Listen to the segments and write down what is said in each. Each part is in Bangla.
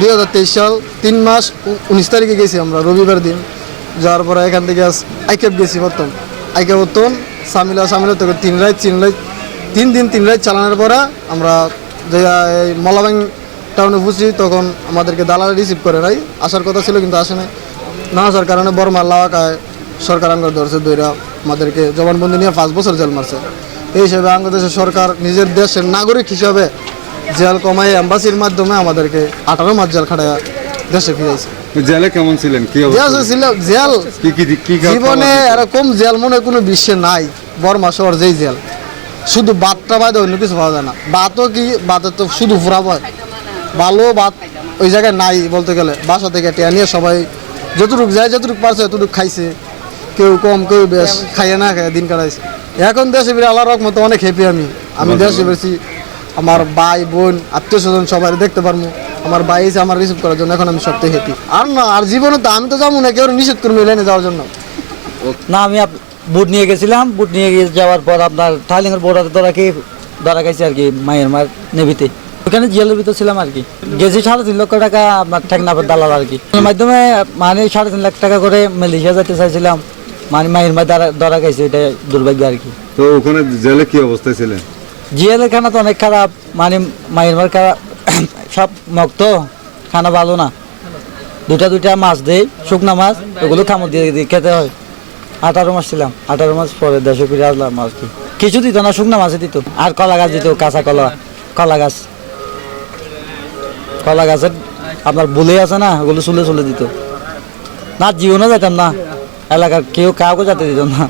2023 সাল 3 মাস 19 তারিখে গেছি আমরা রবিবার দিন। যাওয়ার পরে এখান থেকে আইকেপ গেছি প্রথম। আইকেপতন সামিলা থেকে 3 দিন 3 রাত চালানোর পরে আমরা যে মলাবাং টাউনে বুঝছি, তখন আমাদেরকে দালাল রিসিভ করে নাই। আসার কথা ছিল কিন্তু আসে নাই। না আসার কারণে বর্মা লাওয়াকায় সরকার আঙ্গর ধরছে, দইরা আমাদেরকে জবানবন্দি নিয়ে 5 বছর জেল মারছে। এই হিসেবে বাংলাদেশের সরকার নিজের দেশের নাগরিক হিসাবে জেল কমাই এম্বাসির মাধ্যমে আমাদেরকে 18 মাস জেল খাটায় দেশে ফিরাইছে। জেলে কেমন ছিলেন? জেল জীবনে এরকম জেল মনে কোনো বিশ্বে নাই। বর্মা শহর যেই জেল, শুধু ভাতটা বাদে অন্য কিছু পাওয়া যায় না। ভাতও কি, ভাতের তো শুধু ফুরা হয়, ভালো ভাত ওই জায়গায় নাই বলতে গেলে। বাসা থেকে টেয়া নিয়ে সবাই যতটুকু যায়, যতটুকু পারছে এতটুকু খাইছে, কেউ কম কেউ বেশ, খাইয়ে না খাইয়ে দিন কাটাইছে। এখন দেশে বেরিয়ে আল্লাহর রহমতে অনেক হ্যাপি আমি দেশে বেরছি। আমার ভাই বোন আত্মীয় স্বজন সবাই দেখতে পারবো। আমার ভাই এসে আমার রিসিভ করার জন্য এখন আমি সবথেকে হ্যাপি। আর না, আর জীবনে তো আমি তো যাবো না, কেউ নিষেধ করবো লাইনে যাওয়ার জন্য না। আমি বুট নিয়ে গেছিলাম, বুট নিয়ে যাওয়ার পর আপনার থাইল্যান্ডের বর্ডারে ধরা খাইছি আর কি, মায়ানমার নেভিতে। ওখানে জেলের ভিতর ছিলাম আর কি। গেছি 3.5 লক্ষ টাকা আপনার ঠেকনাফের দালাল আর কি মাধ্যমে, মানে 3.5 লাখ টাকা করে মালয়েশিয়া যেতে চাইছিলাম, মানে মায়ানমার ধরা খাইছি। এটা দুর্ভাগ্য আর কি। তো ওখানে জেলে কি অবস্থায় ছিলেন? জেলের খানা তো অনেক খারাপ, মানে মায়ানমার সব মক্ত, খানা ভালো না। দুটা মাছ দেয়, শুকনা মাছ, ওগুলো খামর দিয়ে খেতে হয়। 18 মাস ছিলাম। 18 মাস পরে দেশে ফিরে আসলাম আর কি। কিছু দিত না, শুকনা মাছে দিত, আর কলা গাছ দিত, কাঁচা কলা গাছের আপনার বলে আছে না, ওগুলো চুলে দিত না। জীবনও যেতাম না, এলাকার কেউ কাউকে যেতে দিত না।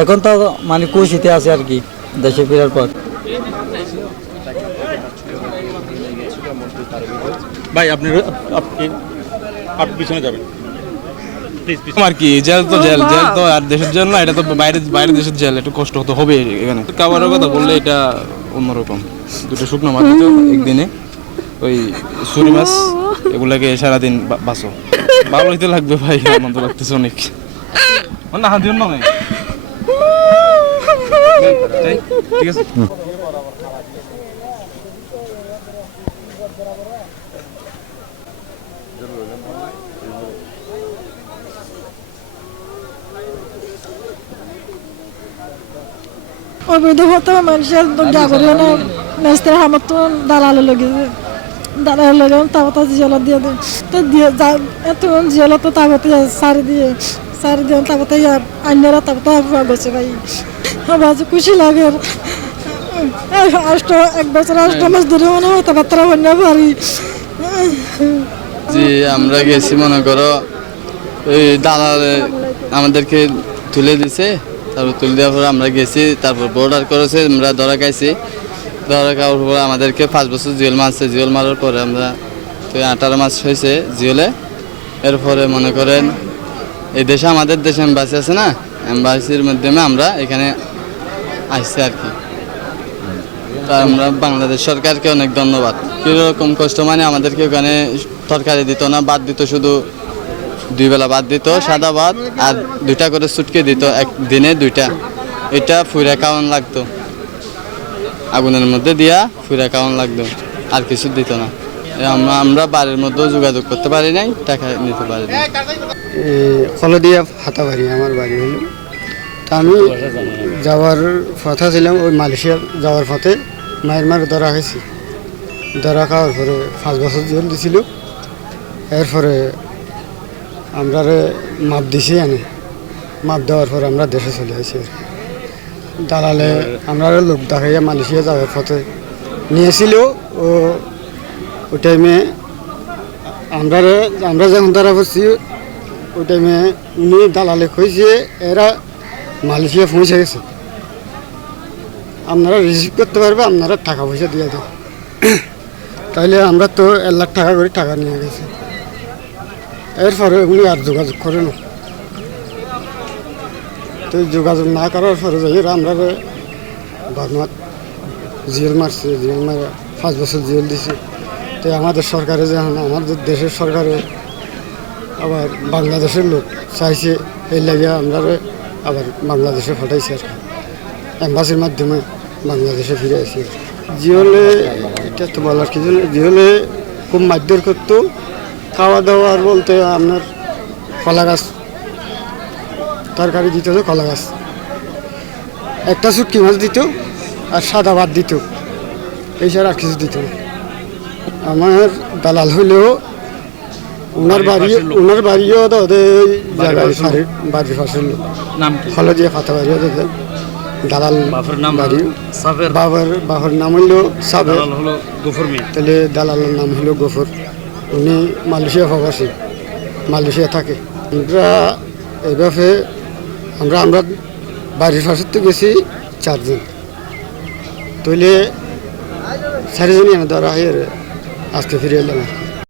এখন তো মানে খুশিতে আছে আর কি দেশে ফেরার পর। ভাই আপনি পিছনে যাবেন আর কি। জেল তো আর দেশের জেল না, এটা তো বাইরে দেশের জেল, একটু কষ্ট হতে হবে এখানে। খাবারের কথা বললে এটা অন্যরকম। 2টা শুকনো মাছ দিত একদিনে, ওই সুরি মাছ, এগুলাকে সারাদিন বাঁচো। ভালো হইতে লাগবে ভাই, আনন্দ লাগতেছে অনেক। না হাত দিও না, ঠিক আছে। অবৈধ হতো মানুষের জাগরে না, মেস্তের আমার তো দালালে লেগেছে। দালালে লেগে তাবতা জিয়ালা দিয়ে দেয়, তো দিয়ে এত জিয়ালা তো তাবতে সারি দিয়ে তাবতে অন্যরা তাবতা গেছে ভাই। আমার খুশি লাগে। 1 বছর 8 মাস ধরে মনে হয় তাবতারা অন্য পারি। জি, আমরা গেছি মনে করো, ওই দালালে আমাদেরকে তুলে দিছে। তারপর তুলে দেওয়ার পরে আমরা গেছি, তারপর বর্ডার করেছে, আমরা ধরা খাইছি। ধরা খাওয়ার পরে আমাদেরকে 5 বছর জেল মারছে। জেল মারার পরে আমরা তো 18 মাস হয়েছে জেলে। এরপরে মনে করেন এই দেশে, আমাদের দেশে এম্বাসি আছে না, এম্বাসির মাধ্যমে আমরা এখানে আসছি আর কি। তা আমরা বাংলাদেশ সরকারকে অনেক ধন্যবাদ। কীরকম কষ্ট, মানে আমাদেরকে ওখানে তরকারি দিত না, ভাত দিত, শুধু 2 বেলা ভাত দিত, সাদা ভাত, আর 2টা করে সুটকে দিত, একদিনে 2টা। এটা ফুরা খাওয়ান লাগতো, আগুনের মধ্যে দিয়া ফুরা খাওয়ান লাগতো, আর কিছু দিত না। আমরা বাড়ির মধ্যেও যোগাযোগ করতে পারি নাই, টাকা নিতে পারি নাই। হলদিয়া হাতাবাড়ি আমার বাড়ি হলো। তা আমি যাওয়ার কথা ছিলাম, ওই মালয়েশিয়া যাওয়ার পথে মায়ানমার ধরা হয়েছি। ধরা খাওয়ার পরে 5 বছর জেল দিছিল। এরপরে আমরা মাপ দিছি, মাপ দেওয়ার পরে আমরা দেশে চলে আসি। দালালে আমরা লোক দেখাইয়া মালয়েশিয়া যাওয়ার পথে নিয়েছিল। ওই টাইমে আমরা যখন ধরা পড়ছি, ওই টাইমে উনি দালালে কইছে এরা মালয়েশিয়া পৌঁছে গেছে, আপনারা রিসিভ করতে পারবে, আপনারা টাকা পয়সা দিয়ে দেন। তাইলে আমরা তো 1 লাখ টাকা করে টাকা নিয়ে গেছি। এরপরে উনি আর যোগাযোগ করে না। তো যোগাযোগ না করার পরে যাই আমরা বাগমাত জেল মারছে, জেল মারা 5 বছর জেল দিছে। তো আমাদের সরকারে যখন, আমাদের দেশের সরকারে আবার বাংলাদেশের লোক চাইছে, এই লাগে আমরা আবার বাংলাদেশে পাঠাইছে আর কি, এম্বাসির মাধ্যমে বাংলাদেশে ফিরে আসি। জিওলে এটা তো বলার কি জন্য, জিওলে খুব মারধর করতো, খাওয়া দাওয়ার বলতে আপনার কলা গাছ তরকারি দিত, কলা গাছ, একটা শুটকি মাছ দিত আর সাদা ভাত দিত, এইসব আর কিছু দিত না। আমার দালাল হইলেও ওনার বাড়িও তো ওদের জায়গায় বাড়ির পাশের লোক নাম কি? হলো দিয়ে কথা বাড়ি ওদের দালাল বাপের নাম বাড়ি, সাফের, বাবার নাম হইলো সাবের, দালাল হলো গফর মিয়া। তাহলে দালালের নাম হলো গফর। উনি মালয়েশিয়া প্রবাসী, মালয়েশিয়া থাকে। আমরা এইভাবে আমরা বাড়ির পাশে তো গেছি 4 জন, তাহলে 4 জনই ধরা হয়ে আজকে ফিরে এলাম।